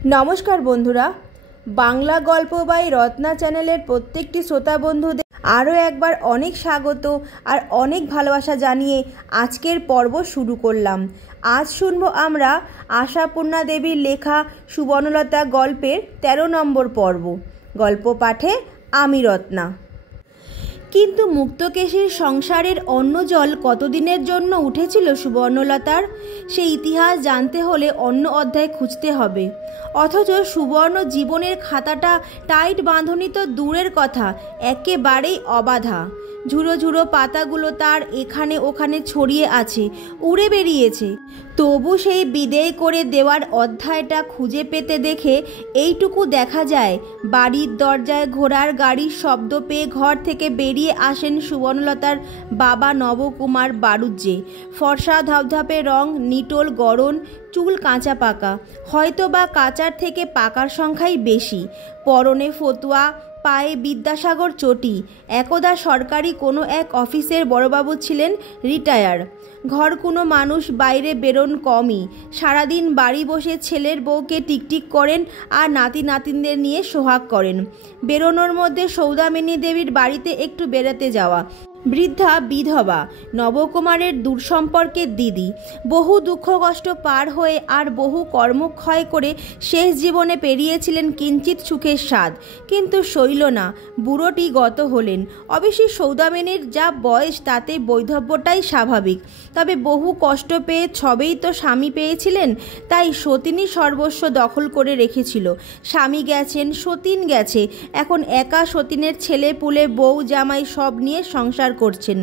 नमस्कार बंधुरा बांगला गल्प बाई रत्ना चैनलेर प्रत्येकटी श्रोता बंधुदेर आरो एकबार अनेक स्वागत और अनेक भालोबासा जानिए आजकेर पर्व शुरू करलाम। आज शुनबो आमरा आशापूर्णा देवीर लेखा सुवर्णलता गल्पेर 13 नम्बर पर्व। गल्प पाठे आमी रत्ना। किन्तु मुक्तकेशीर संसारेर अन्न जल कतदिनेर जन्य उठेछिलो सुवर्णलतार से इतिहास जानते होले अन्य अध्याय खुঁজতে হবে। অথচ সুবর্ণ জীবনের খাতাটা টাইট বাঁধনি তো দূরের কথা, একেবারেই অবাধা। ঝুড়ো ঝুড়ো পাতাগুলো তার এখানে ওখানে ছড়িয়ে আছে, উড়ে বেরিয়েছে। তবু সেই বিদেয় করে দেওয়ার অধ্যায়টা খুঁজে পেতে দেখে এইটুকু দেখা যায়, বাড়ির দরজায় ঘোড়ার গাড়ির শব্দ পেয়ে ঘর থেকে বেরিয়ে আসেন সুবর্ণলতার বাবা নবকুমার বাড়ুজ্জে। ফর্সা ধপধপে রং, নিটোল গড়ন, চুল কাঁচা পাকা, হয়তো বা কাঁচার থেকে পাকার সংখ্যাই বেশি। পরনে ফতুয়া, পায়ে বিদ্যাসাগর চটি। একদা সরকারি কোনো এক অফিসের বড়বাবু ছিলেন, রিটায়ার। ঘর কোনো মানুষ বাইরে বেরোন কমই, সারাদিন বাড়ি বসে ছেলের বউকে টিকটিক করেন আর নাতি নাতিনদের নিয়ে সোহাগ করেন। বেরোনোর মধ্যে সৌদামিনী দেবীর বাড়িতে একটু বেড়াতে যাওয়া। বৃদ্ধা বিধবা, নবকুমারের দূর সম্পর্কের দিদি। বহু দুঃখ কষ্ট পার হয়ে আর বহু কর্মক্ষয় করে শেষ জীবনে পেরিয়েছিলেন কিঞ্চিত সুখের স্বাদ, কিন্তু সইল না। বুড়োটি গত হলেন। অবশ্যই সৌদামিনীর যা বয়স তাতে বৈধব্যটাই স্বাভাবিক, তবে বহু কষ্ট পেয়ে ছবেই তো স্বামী পেয়েছিলেন, তাই সতীনই সর্বস্ব দখল করে রেখেছিল। স্বামী গেছেন, সতীন গেছে, এখন একা সতীনের ছেলে পুলে বউ জামাই সব নিয়ে সংসার করছেন।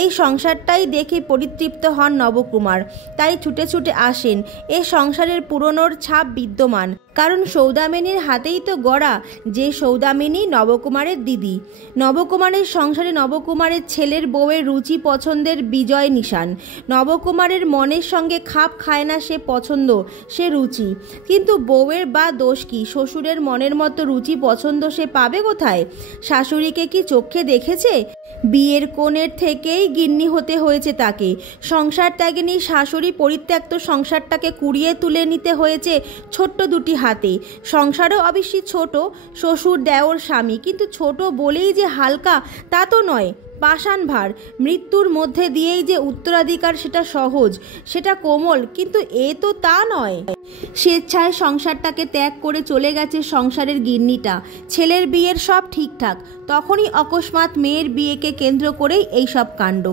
এই সংসারটাই দেখে পরিতৃপ্ত হন নবকুমার, তাই ছুটে ছুটে আসেন। এ সংসারের পুরনোর ছাপ বিদ্যমান, কারণ সৌদামিনীর হাতেই তো গড়া, যে সৌদামিনী নবকুমারের দিদি। নবকুমারের সংসারে নবকুমারের ছেলের বউয়ের রুচি পছন্দের বিজয় নিশান। নবকুমারের মনের সঙ্গে খাপ খায় না সে পছন্দ, সে রুচি। কিন্তু বউয়ের বা দোষ কি? শ্বশুরের মনের মতো রুচি পছন্দ সে পাবে কোথায়? শাশুড়িকে কি চোখে দেখেছে? বিয়ের কোণের থেকেই গিন্নি হতে হয়েছে তাকে। সংসার ত্যাগিনী শাশুড়ি পরিত্যক্ত সংসারটাকে কুড়িয়ে তুলে নিতে হয়েছে ছোট্ট দুটি হাতে। সংসারও অবশ্যই ছোট, শ্বশুর দেওর স্বামী, কিন্তু ছোট বলেই যে হালকা তা তো নয়। পাষাণ ভার। মৃত্যুর মধ্যে দিয়েই যে উত্তরাধিকার সেটা সহজ, সেটা কোমল, কিন্তু এ তো তা নয়। স্বেচ্ছায় সংসারটাকে ত্যাগ করে চলে গেছে সংসারের গিন্নিটা। ছেলের বিয়ের সব ঠিকঠাক, তখনই অকস্মাৎ মেয়ের বিয়েকে কেন্দ্র করেই এই সব কাণ্ড।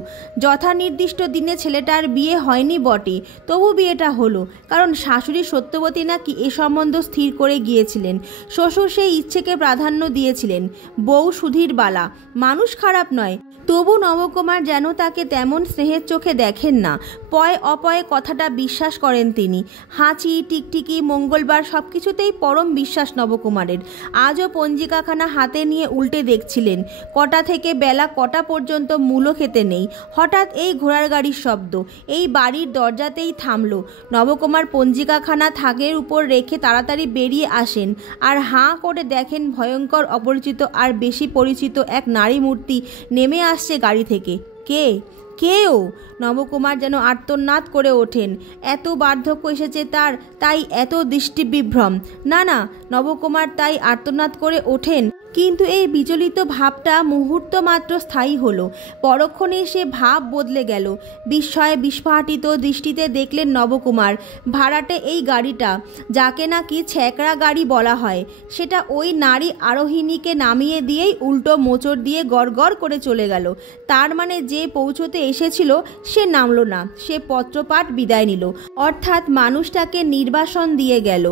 যথা নির্দিষ্ট দিনে ছেলেটার বিয়ে হয়নি বটে, তবু বিয়েটা হলো, কারণ শাশুড়ি সত্যবতী নাকি এ সম্বন্ধ স্থির করে গিয়েছিলেন। শ্বশুর সেই ইচ্ছেকে প্রাধান্য দিয়েছিলেন। বউ সুধীর বালা, মানুষ খারাপ নয়, তবু নবকুমার যেন তাকে তেমন স্নেহের চোখে দেখেন না। পয় অপয়ে কথাটা বিশ্বাস করেন তিনি। হাঁচি, টিকটিকি, মঙ্গলবার সব কিছুতেই পরম বিশ্বাস নবকুমারের। আজও পঞ্জিকাখানা হাতে নিয়ে উল্টে দেখছিলেন, কটা থেকে বেলা কটা পর্যন্ত মূলো খেতে নেই। হঠাৎ এই ঘোড়ার গাড়ির শব্দ এই বাড়ির দরজাতেই থামলো। নবকুমার পঞ্জিকাখানা থাকের উপর রেখে তাড়াতাড়ি বেরিয়ে আসেন, আর হাঁ করে দেখেন ভয়ঙ্কর অপরিচিত আর বেশি পরিচিত এক নারী মূর্তি নেমে আসছে গাড়ি থেকে। কে? কেও? নবকুমার যেন আর্তনাদ করে ওঠেন। এত বার্ধক্য এসেছে তার, তাই এত দৃষ্টিবিভ্রম? না না, নবকুমার তাই আর্তনাদ করে ওঠেন, কিন্তু এই বিচলিত ভাবটা মুহূর্ত মাত্র স্থায়ী হলো। পরক্ষণে সে ভাব বদলে গেল। বিস্ময়ে বিস্ফাটিত দৃষ্টিতে দেখলেন নবকুমার ভাড়াটে এই গাড়িটা, যাকে নাকি ছ্যাঁকড়া গাড়ি বলা হয়, সেটা ওই নারী আরোহিণীকে নামিয়ে দিয়েই উল্টো মোচড় দিয়ে গড়গড় করে চলে গেল। তার মানে যে পৌঁছতে এসেছিল সে নামলো না, সে পত্রপাঠ বিদায় নিল, অর্থাৎ মানুষটাকে নির্বাসন দিয়ে গেল।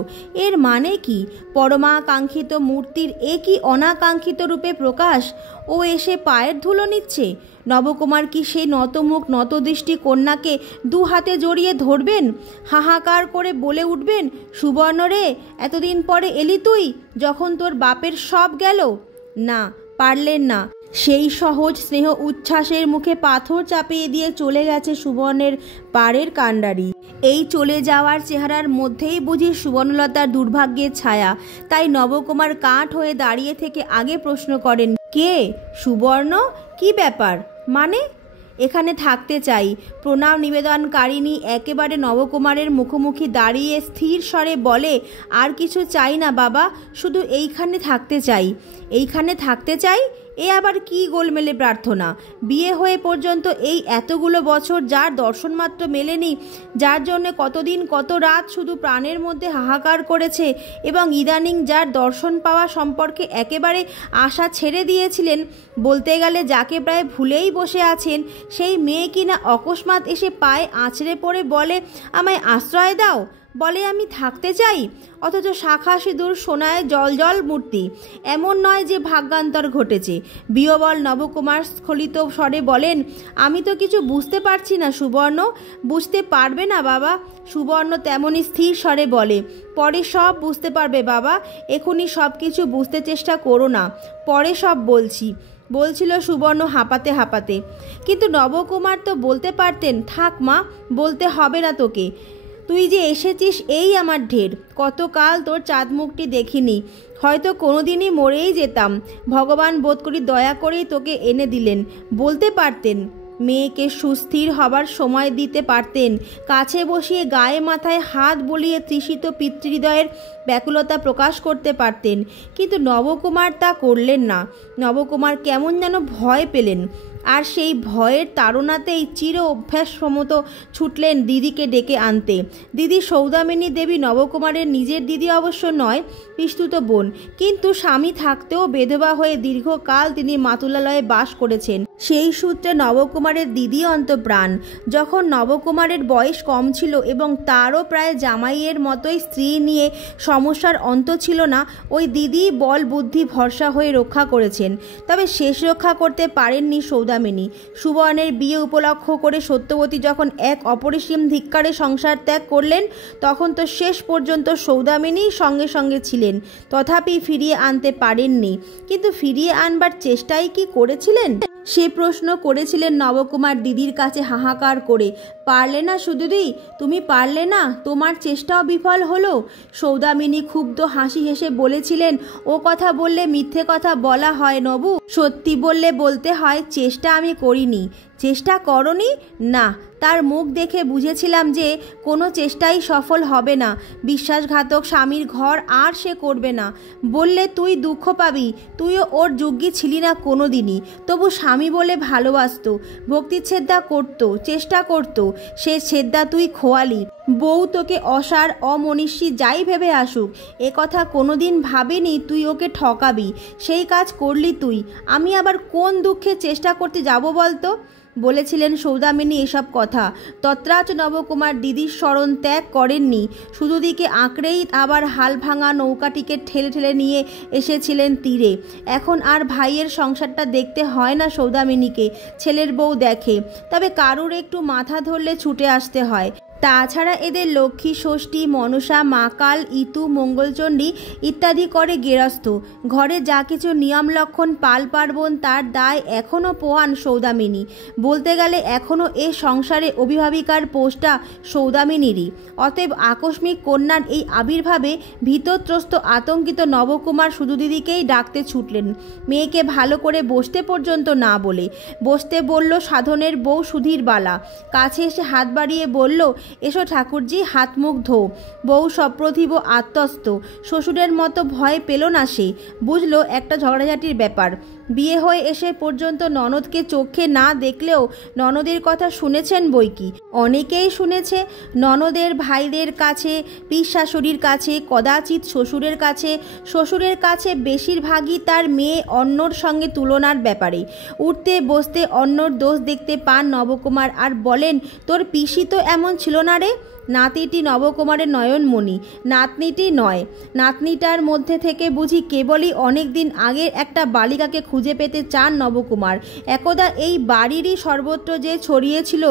এর মানে কি? পরমাকাঙ্ক্ষিত মূর্তির এ কি অনাকাঙ্ক্ষিত রূপে প্রকাশ? ও এসে পায়ের ধুলো নিচ্ছে। নবকুমার কি সেই নতমুখ নতদৃষ্টি কন্যাকে দু হাতে জড়িয়ে ধরবেন? হাহাকার করে বলে উঠবেন, সুবর্ণ রে, এতদিন পরে এলি তুই, যখন তোর বাপের সব গেল? না, পারলেন না। সেই সহজ স্নেহ উচ্ছ্বাসের মুখে পাথর চাপিয়ে দিয়ে চলে গেছে সুবর্ণের পাড়ের কাণ্ডারি। এই চলে যাওয়ার চেহারার মধ্যেই বুঝি সুবর্ণলতার দুর্ভাগ্যের ছায়া। তাই নবকুমার কাঠ হয়ে দাঁড়িয়ে থেকে আগে প্রশ্ন করেন, কে? সুবর্ণ? কি ব্যাপার? মানে এখানে থাকতে চাই। প্রণাম নিবেদনকারিণী একেবারে নবকুমারের মুখোমুখি দাঁড়িয়ে স্থির স্বরে বলে, আর কিছু চাই না বাবা, শুধু এইখানে থাকতে চাই। এইখানে থাকতে চাই? এ আবার কি গোলমেলে প্রার্থনা! বিয়ে হয়ে পর্যন্ত এই এতগুলো বছর যার দর্শন মাত্র মেলেনি, যার জন্য কতদিন কত রাত শুধু প্রাণের মধ্যে হাহাকার করেছে, এবং ইদানিং যার দর্শন পাওয়া সম্পর্কে একেবারে আশা ছেড়ে দিয়েছিলেন, বলতে গেলে যাকে প্রায় ভুলেই বসে আছেন, সেই মেয়ে কিনা অকস্মাৎ এসে পায়ে আছড়ে পড়ে বলে, আমায় আশ্রয় দাও, বলে আমি থাকতে চাই। অথচ শাখা সিঁদুর সোনায় জল মূর্তি। এমন নয় যে ভাগ্যান্তর ঘটেছে। বিহবল নবকুমার স্খলিত স্বরে বলেন, আমি তো কিছু বুঝতে পারছি না সুবর্ণ। বুঝতে পারবে না বাবা? সুবর্ণ তেমনই স্থির স্বরে বলে, পরে সব বুঝতে পারবে বাবা, এখনই সব কিছু বুঝতে চেষ্টা করো না, পরে সব বলছিল সুবর্ণ হাঁপাতে হাঁপাতে। কিন্তু নবকুমার তো বলতে পারতেন, থাক মা, বলতে হবে না তোকে, তুই যে এসেছিস এই আমার ঢের। কতকাল তোর চাঁদ মুখটি দেখিনি, হয়তো কোনোদিনই মরেই যেতাম, ভগবান বোধ করি দয়া করেই তোকে এনে দিলেন। বলতে পারতেন, মেয়েকে সুস্থির হবার সময় দিতে পারতেন, কাছে বসিয়ে গায়ে মাথায় হাত বুলিয়ে তৃষিত পিতৃহৃদয়ের ব্যাকুলতা প্রকাশ করতে পারতেন। কিন্তু নবকুমার তা করলেন না। নবকুমার কেমন যেন ভয় পেলেন, আর সেই ভয়ের তাড়নাতেই চির অভ্যাস সমত ছুটলেন দিদিকে ডেকে আনতে। দিদি সৌদামিনী দেবী নবকুমারের নিজের দিদি অবশ্য নয়, পিস্তুত বোন, কিন্তু স্বামী থাকতেও বেধবা হয়ে দীর্ঘকাল তিনি মাতুলালয়ে বাস করেছেন। সেই সূত্রে নবকুমারের দিদি অন্তঃপ্রাণ। যখন নবকুমারের বয়স কম ছিল এবং তারও প্রায় জামাইয়ের মতোই স্ত্রী নিয়ে সমস্যার অন্ত ছিল না, ওই দিদি বল বুদ্ধি ভরসা হয়ে রক্ষা করেছেন। তবে শেষ রক্ষা করতে পারেননি সৌদামিনী। সুবর্ণের বিয়ে উপলক্ষ করে সত্যবতী যখন এক অপরিসীম ধিক্কারে সংসার ত্যাগ করলেন, তখন তো শেষ পর্যন্ত সৌদামিনী সঙ্গে সঙ্গে ছিলেন, তথাপি ফিরিয়ে আনতে পারেননি। কিন্তু ফিরিয়ে আনবার চেষ্টাই কি করেছিলেন? সে প্রশ্ন করেছিলেন নবকুমার দিদির কাছে হাহাকার করে। পারলে না সুদিদি, তুমি পারলে না? তোমার চেষ্টাও বিফল হলো। সৌদামিনী ক্ষুব্ধ হাসি হেসে বলেছিলেন, ও কথা বললে মিথ্যে কথা বলা হয় নবু, সত্যি বললে বলতে হয় চেষ্টা আমি করিনি। চেষ্টা করনি? না, তার মুখ দেখে বুঝেছিলাম যে কোনো চেষ্টাই সফল হবে না। বিশ্বাসঘাতক স্বামীর ঘর আর সে করবে না। বললে তুই দুঃখ পাবি, তুইও ওর যোগ্যী ছিলি না কোনো দিনই, তবু স্বামী বলে ভালোবাসত, ভক্তিচ্ছেদা করতো, চেষ্টা করত, সে ছেদা তুই খোয়ালি। বউ তোকে অসার অমনীষী যাই ভেবে আসুক, এ কথা কোনোদিন ভাবিনি তুই ওকে ঠকাবি, সেই কাজ করলি তুই। আমি আবার কোন দুঃখে চেষ্টা করতে যাব বলতো? বলেছিলেন সৌদামিনী এসব কথা। তত্রাচ নবকুমার দিদির স্মরণ ত্যাগ করেননি। শুধুদিকে আঁকড়েই আবার হাল ভাঙা নৌকাটিকে ঠেলে ঠেলে নিয়ে এসেছিলেন তীরে। এখন আর ভাইয়ের সংসারটা দেখতে হয় না সৌদামিনীকে, ছেলের বউ দেখে। তবে কারুর একটু মাথা ধরলে ছুটে আসতে হয়। তাছাড়া এদের লক্ষ্মী, ষষ্ঠী, মনসা, মাকাল, ইতু, মঙ্গলচণ্ডী ইত্যাদি করে গেরস্থ। ঘরে যা কিছু নিয়ম লক্ষণ, পাল পার্বণ, তার দায় এখনও পোহান সৌদামিনী। বলতে গেলে এখনও এ সংসারে অভিভাবিকার পোস্টটা সৌদামিনীরই। অতএব আকস্মিক কন্যার এই আবির্ভাবে ভীতত্রস্ত আতঙ্কিত নবকুমার সুধুদিদিকেই ডাকতে ছুটলেন, মেয়েকে ভালো করে বসতে পর্যন্ত না বলে। বসতে বলল সাধনের বউ সুধীর বালা। কাছে এসে হাত বাড়িয়ে বলল, এসো ঠাকুরজি, হাত মুখ ধো। বউ সপ্রতিভ আত্মস্থ। শ্বশুরের মতো ভয় পেল না সে। বুঝলো একটা ঝগড়াঝাটির ব্যাপার। বিয়ে হয়ে এসে পর্যন্ত ননদকে চোখে না দেখলেও ননদের কথা শুনেছেন বইকি, অনেকেই শুনেছে। ননদের ভাইদের কাছে, পিস শাশুড়ির কাছে, কদাচিৎ শ্বশুরের কাছে। শ্বশুরের কাছে বেশিরভাগই তার মেয়ে অন্যর সঙ্গে তুলনার ব্যাপারে। উঠতে বসতে অন্যর দোষ দেখতে পান নবকুমার, আর বলেন, তোর পিসি তো এমন ছিল না রে। নাতিটি নবকুমারের নয়নমণি, নাতনিটি নয়। নাতনিটার মধ্যে থেকে বুঝি কেবলই অনেক দিন আগের একটা বালিকাকে খুঁজে পেতে চান নবকুমার। একদা এই বাড়িরই সর্বত্র যে ছড়িয়েছিল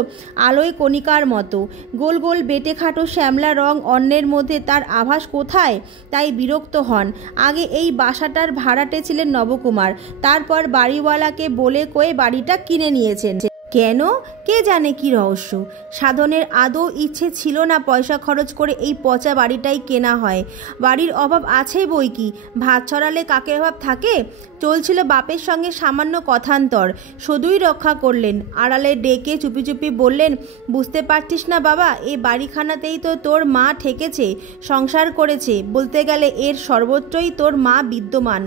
আলোয় কণিকার মতো গোল গোল বেটে খাটো শ্যামলা রং, অন্যের মধ্যে তার আভাস কোথায়? তাই বিরক্ত হন। আগে এই বাসাটার ভাড়াটে ছিলেন নবকুমার, তারপর বাড়িওয়ালাকে বলে কয়ে বাড়িটা কিনে নিয়েছেন। কেন? কে জানে কি রহস্য। সাধনের আদৌ ইচ্ছে ছিল না পয়সা খরচ করে এই পচা বাড়িটাই কেনা হয়। বাড়ির অভাব আছে বই কি, ভাত ছড়ালে কাকের অভাব থাকে। চলছিল বাপের সঙ্গে সামান্য কথান্তর, শুধুই রক্ষা করলেন। আড়ালে ডেকে চুপি চুপি বললেন, বুঝতে পারছিস না বাবা, এই বাড়িখানাতেই তো তোর মা ঠেকেছে, সংসার করেছে। বলতে গেলে এর সর্বত্রই তোর মা বিদ্যমান।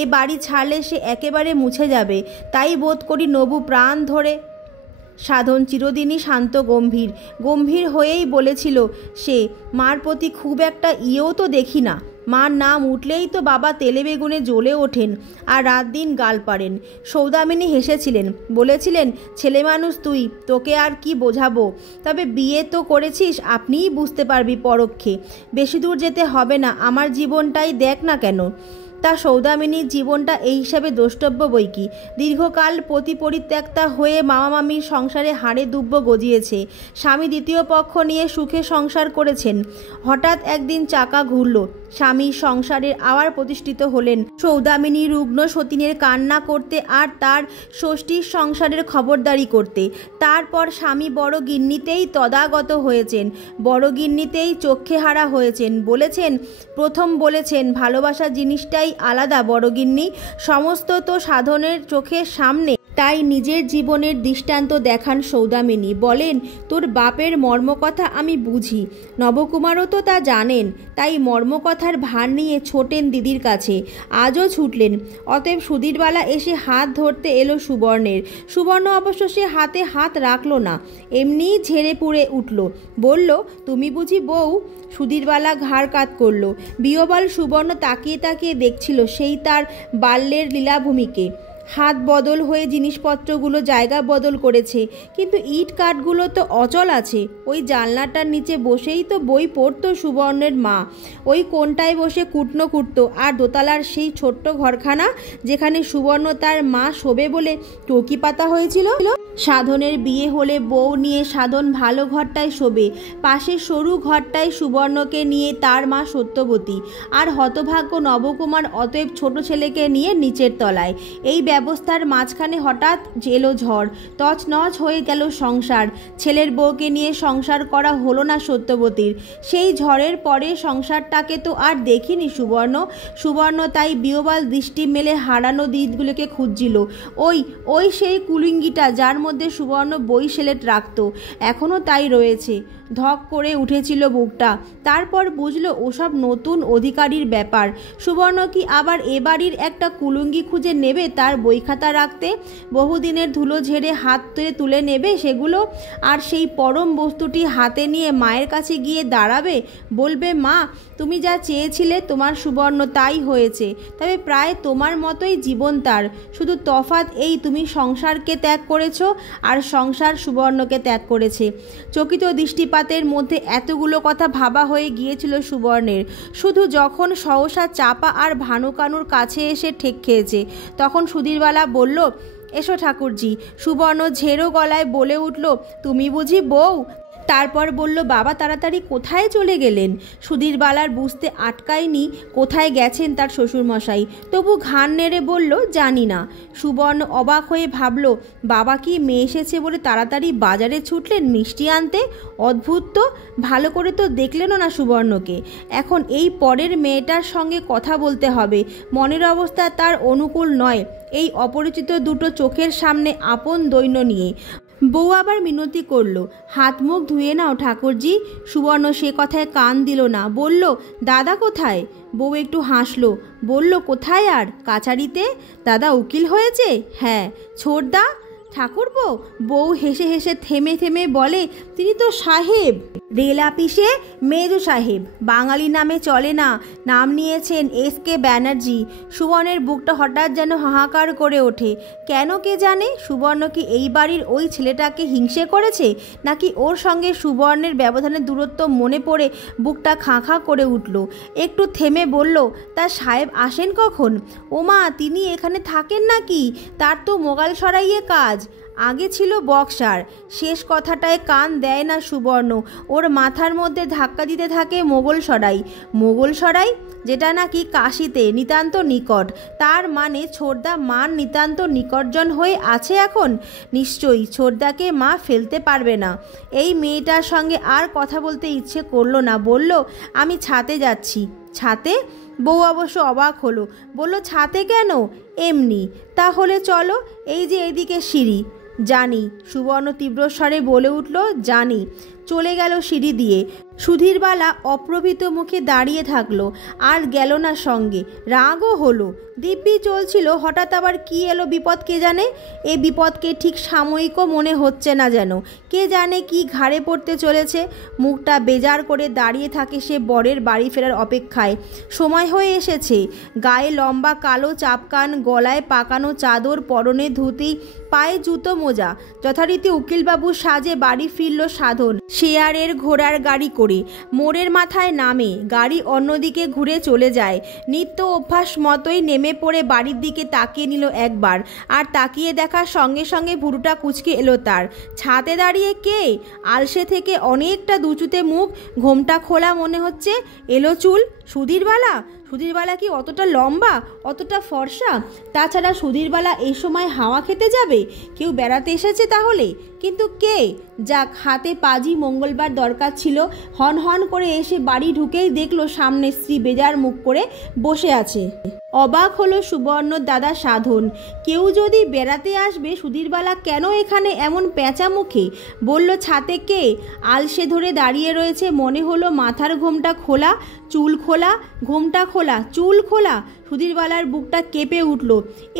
এ বাড়ি ছাড়লে সে একেবারে মুছে যাবে, তাই বোধ করি নবু প্রাণ ধরে। সাধন চিরদিনই শান্ত গম্ভীর হয়েই বলেছিল সে, মার প্রতি খুব একটা ইয়েও তো দেখি না। মার নাম উঠলেই তো বাবা তেলে বেগুনে জ্বলে ওঠেন আর রাত দিন গাল পারেন। সৌদামিনী হেসেছিলেন, বলেছিলেন, ছেলে মানুষ তুই, তোকে আর কি বোঝাবো। তবে বিয়ে তো করেছিস, আপনিই বুঝতে পারবি পরোক্ষে। বেশি দূর যেতে হবে না, আমার জীবনটাই দেখ না কেন। তা সৌদামিনীর জীবনটা এই হিসাবে দ্রষ্টব্য বই কি। দীর্ঘকাল পতি পরিত্যক্তা হয়ে মামা মামির সংসারে হাড়ে দুব্য গজিয়েছে। স্বামী দ্বিতীয় পক্ষ নিয়ে সুখে সংসার করেছেন। হঠাৎ একদিন চাকা ঘুরল, স্বামী সংসারের আবার প্রতিষ্ঠিত হলেন। সৌদামিনী রুগ্ন সতীনের কান্না করতে আর তার ষষ্ঠীর সংসারের খবরদারি করতে। তারপর স্বামী বড় গিন্নিতেই তদাগত হয়েছেন, বড় গিন্নিতেই চক্ষেহারা হয়েছেন। প্রথম বলেছেন, ভালোবাসা জিনিসটাই আলাদা বড়গিন্নি, সমস্ত তো সাধনের চোখের সামনে। তাই নিজের জীবনের দৃষ্টান্ত দেখান সৌদামিনী। বলেন, তোর বাপের মর্মকথা আমি বুঝি, নবকুমারও তো তা জানেন। তাই মর্মকথার ভার নিয়ে ছোটেন দিদির কাছে, আজও ছুটলেন। অতএব সুধীরবালা এসে হাত ধরতে এলো সুবর্ণের। সুবর্ণ অবশ্য সে হাতে হাত রাখল না, এমনিই ঝেড়ে পুড়ে উঠল। বলল, তুমি বুঝি বউ? সুধীরবালা ঘাড় কাত করল। বিয়বাল সুবর্ণ তাকিয়ে তাকিয়ে দেখছিল সেই তার বাল্যের লীলাভূমিকে। হাত বদল হয়ে জিনিসপত্রগুলো জায়গা বদল করেছে, কিন্তু ইট কাঠগুলো তো অচল আছে। ওই জানলাটার নিচে বসেই তো বই পড়তো সুবর্ণের মা। ওই কোণটায় বসে কুটনো কুটতো। আর দোতলার সেই ছোট্ট ঘরখানা যেখানে সুবর্ণ তার মা শোবে বলে চৌকি পাতা হয়েছিল। সাধনের বিয়ে হলে বউ নিয়ে সাধন ভালো ঘরটায় শোবে, পাশের সরু ঘরটায় সুবর্ণকে নিয়ে তার মা সত্যবতী, আর হতভাগ্য নবকুমার অতএব ছোট ছেলেকে নিয়ে নিচের তলায়। এই ব্যবস্থার মাঝখানে হঠাৎ এলো ঝড়, তছনছ হয়ে গেল সংসার। ছেলের বউকে নিয়ে সংসার করা হলো না সত্যবতীর। সেই ঝড়ের পরে সংসারটাকে তো আর দেখিনি সুবর্ণ তাই বিয়বাল দৃষ্টি মেলে হারানো দিকগুলোকে খুঁজছিল। ওই সেই কুলুঙ্গিটা যার মধ্যে সুবর্ণ বই সেলেট রাখত, এখনও তাই রয়েছে। ধক করে উঠেছিল বুকটা। তারপর বুঝলো ওসব নতুন অধিকারীর ব্যাপার। সুবর্ণ কি আবার এ বাড়ির একটা কুলুঙ্গি খুঁজে নেবে তার বই খাতা রাখতে? বহুদিনের ধুলো ঝেড়ে হাত তুলে নেবে সেগুলো, আর সেই পরম বস্তুটি হাতে নিয়ে মায়ের কাছে গিয়ে দাঁড়াবে, বলবে, মা তুমি যা চেয়েছিলে তোমার সুবর্ণ তাই হয়েছে। তবে প্রায় তোমার মতোই জীবন তার, শুধু তফাৎ এই তুমি সংসারকে ত্যাগ করেছ আর সংসার সুবর্ণকে ত্যাগ করেছে। চকিত দৃষ্টিপাতের মধ্যে এতগুলো কথা ভাবা হয়ে গিয়েছিল সুবর্ণের। শুধু যখন সহসা চাপা আর ভানুকানুর কাছে এসে ঠেক খেয়েছে, তখন সুধীরবালা বলল, এসো ঠাকুরজি। সুবর্ণ ঝেড়ো গলায় বলে উঠল, তুমি বুঝি বউ? তারপর বলল, বাবা তাড়াতাড়ি কোথায় চলে গেলেন? সুধীরবালার বুঝতে আটকায়নি কোথায় গেছেন তার শ্বশুরমশাই, তবু ঘাড় নেড়ে বলল, জানি না। সুবর্ণ অবাক হয়ে ভাবল, বাবা কি মেয়ে এসেছে বলে তাড়াতাড়ি বাজারে ছুটলেন মিষ্টি আনতে? অদ্ভুত তো, ভালো করে তো দেখলেনও না সুবর্ণকে। এখন এই পরের মেয়েটার সঙ্গে কথা বলতে হবে, মনের অবস্থা তার অনুকূল নয় এই অপরিচিত দুটো চোখের সামনে আপন দৈন্য নিয়ে। বউ আবার মিনতি করল, হাত মুখ ধুয়ে নাও ঠাকুরজি। সুবর্ণ সে কথায় কান দিল না, বলল, দাদা কোথায়? বউ একটু হাসলো, বলল, কোথায় আর, কাছারিতে। দাদা উকিল হয়েছে? হ্যাঁ। ছোটদা? ঠাকুরপো। বউ হেসে হেসে থেমে থেমে বলে, তিনি তো সাহেব, রেল আপিসে মেজো সাহেব। বাঙালি নামে চলে না, নাম নিয়েছেন এস.কে. ব্যানার্জি। সুবর্ণের বুকটা হঠাৎ যেন হাহাকার করে ওঠে। কেন কে জানে? সুবর্ণ কি এই বাড়ির ওই ছেলেটাকে হিংসে করেছে, নাকি ওর সঙ্গে সুবর্ণের ব্যবধানের দূরত্ব মনে পড়ে বুকটা খাঁ খাঁ করে উঠল। একটু থেমে বলল, তা সাহেব আসেন কখন? ওমা, তিনি এখানে থাকেন নাকি? তার তো মোগাল সরাইয়ে কাজ। আগে ছিল বক্সার। শেষ কথাটায় কান দেয় না সুবর্ণ। ওর মাথার মধ্যে ধাক্কা দিতে থাকে মোগলসরাই। মোগলসরাই, যেটা নাকি কাশিতে নিতান্ত নিকট। তার মানে ছোটদা মার নিতান্ত নিকটজন হয়ে আছে এখন। নিশ্চয়ই ছোটদাকে মা ফেলতে পারবে না। এই মেয়েটার সঙ্গে আর কথা বলতে ইচ্ছে করলো না। বলল, আমি ছাতে যাচ্ছি। ছাতে? বউ অবশ্য অবাক হলো। বলল, ছাতে কেন? এমনি। তাহলে চলো, এই যে এদিকে সিঁড়ি। জানি, সুবর্ণ তীব্রস্বরে বলে উঠল, জানি। চলে গেল সিঁড়ি দিয়ে। সুধীরবালা অপ্রভৃত মুখে দাঁড়িয়ে থাকলো, আর গেল না সঙ্গে। রাগও হলো। দিব্যি চলছিল, হঠাৎ আবার কি এলো বিপদ কে জানে। এ বিপদকে ঠিক সাময়িকও মনে হচ্ছে না যেন। কে জানে কি ঘাড়ে পড়তে চলেছে। মুখটা বেজার করে দাঁড়িয়ে থাকে সে বরের বাড়ি ফেরার অপেক্ষায়। সময় হয়ে এসেছে। গায়ে লম্বা কালো চাপকান, গলায় পাকানো চাদর, পরনে ধুতি, পায়ে জুতো মোজা। যথারীতি উকিলবাবুর সাজে বাড়ি ফিরল সাধন শেয়ারের ঘোড়ার গাড়ি করে। মোড়ের মাথায় নামে, গাড়ি অন্যদিকে ঘুরে চলে যায়। নিত্য অভ্যাস মতোই নেমে পড়ে বাড়ির দিকে তাকিয়ে নিল একবার, আর তাকিয়ে দেখার সঙ্গে সঙ্গে ভুরুটা কুঁচকে এলো তার। ছাতে দাঁড়িয়ে কে? আলসে থেকে অনেকটা দুচুতে মুখ, ঘোমটা খোলা মনে হচ্ছে। এলো চুল। সুধীরবালা? সুধীরবালা কি অতটা লম্বা, অতটা ফর্সা? তাছাড়া সুধীরবালা এই সময় হাওয়া খেতে যাবে? কেউ বেড়াতে এসেছে তাহলে? কিন্তু কে? যাক, হাতে পাজি মঙ্গলবার দরকার ছিল। হন হন করে এসে বাড়ি ঢুকেই দেখলো সামনে স্ত্রী বেজার মুখ করে বসে আছে। অবাক হলো সুবর্ণর দাদা সাধন। কেউ যদি বেড়াতে আসবে, সুধীরবালা কেন এখানে এমন পেঁচা মুখে? বলল, ছাতে কে? আলসে ধরে দাঁড়িয়ে রয়েছে। মনে হলো মাথার ঘোমটা খোলা, চুল খোলা, ঘোমটা খোলা, চুল খোলা। সুধীরবালার বুকটা কেঁপে উঠল।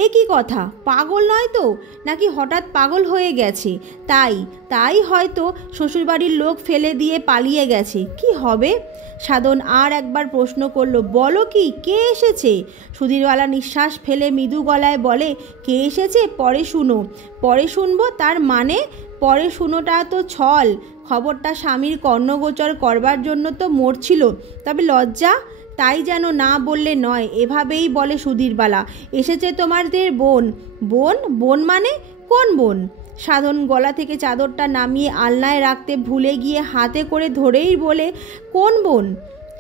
এ কি কথা? পাগল নয় তো? নাকি হঠাৎ পাগল হয়ে গেছে? তাই হয়তো শ্বশুরবাড়ির লোক ফেলে দিয়ে পালিয়ে গেছে। কি হবে? সাধন আর একবার প্রশ্ন করল, বলো কি, কে এসেছে? সুধীরবালা নিঃশ্বাস ফেলে মৃদু গলায় বলে, কে এসেছে পরে শুনো। পরে শুনবো? তার মানে? পরে শুনোটা তো ছল। খবরটা স্বামীর কর্ণগোচর করবার জন্য তো মরছিল। তবে লজ্জা? তাই যেন না বললে নয়। এভাবেই বলে সুধীরবালা, এসেছে তোমাদের বোন। বোন? বোন মানে? কোন বোন? সাধন গলা থেকে চাদরটা নামিয়ে আলনায় রাখতে ভুলে গিয়ে হাতে করে ধরেই বলে, কোন বোন?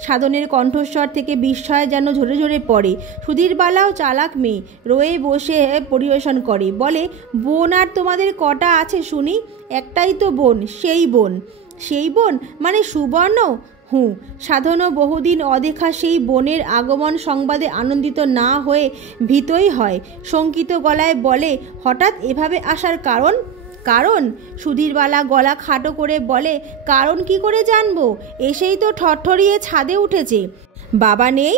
সাধনের কণ্ঠস্বর থেকে বিস্ময় যেন ঝরে ঝরে পড়ে। সুধীরবালাও চালাক মেয়ে, রয়ে বসে পরিবেশন করে। বলে, বোন আর তোমাদের কটা আছে শুনি? একটাই তো বোন। সেই বোন? সেই বোন মানে সুবর্ণ? সাধনও বহুদিন অদেখা সেই বোনের আগমন সংবাদে আনন্দিত না হয়ে ভীতই হয়। শঙ্কিত গলায় বলে, হঠাৎ এভাবে আসার কারণ? কারণ? সুধীরবালা গলা খাটো করে বলে, কারণ কি করে জানবো? এসেই তো ঠরঠরিয়ে ছাদে উঠেছে। বাবা নেই?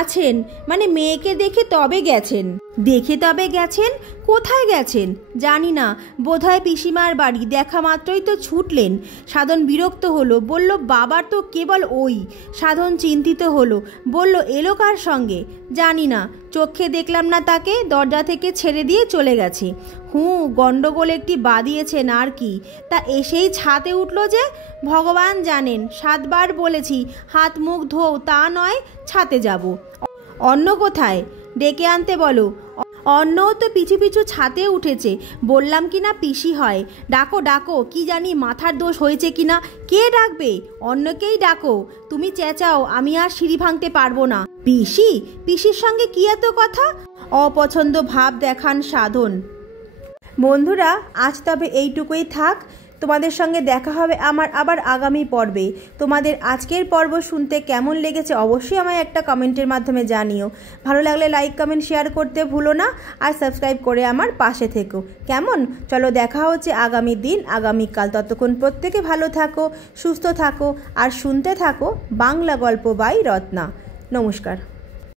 আছেন, মানে মেয়েকে দেখে তবে গেছেন। দেখে তবে গেছেন? কোথায় গেছেন? জানি না, বোধহয় পিসিমার বাড়ি। দেখা মাত্রই তো ছুটলেন। সাধন বিরক্ত হলো। বলল, বাবার তো কেবল ওই। সাধন চিন্তিত হলো। বলল, এলো কার সঙ্গে? জানি না, চোখে দেখলাম না তাকে। দরজা থেকে ছেড়ে দিয়ে চলে গেছে। গন্ডগোল একটি বাদিয়েছেন আর কি। তা এসেই ছাতে উঠল যে? ভগবান জানেন। 7 বার বলেছি হাত মুখ ধোও, তা নয়, ছাতে যাব। অন্য কোথায়? ডেকে আনতে বলো। অন্যও তো পিছু পিছু ছাতে উঠেছে। বললাম কি না পিসি হয়। ডাকো ডাকো, কি জানি মাথার দোষ হয়েছে কিনা। কে ডাকবে? অন্যকেই ডাকো। তুমি চেঁচাও, আমি আর সিঁড়ি ভাঙতে পারবো না। পিসি? পিসির সঙ্গে কি এত কথা? অপছন্দ ভাব দেখান সাধন। বন্ধুরা, আজ তবে এইটুকুই থাক। তোমাদের সঙ্গে দেখা হবে আমার আবার আগামী পর্বে। তোমাদের আজকের পর্ব শুনতে কেমন লেগেছে অবশ্যই আমায় একটা কমেন্টের মাধ্যমে জানিও। ভালো লাগলে লাইক, কমেন্ট, শেয়ার করতে ভুলো না। আর সাবস্ক্রাইব করে আমার পাশে থেকো। কেমন? চলো, দেখা হচ্ছে আগামী দিন, আগামীকাল। ততক্ষণ প্রত্যেকে ভালো থাকো, সুস্থ থাকো, আর শুনতে থাকো বাংলা গল্প বাই রত্না। নমস্কার।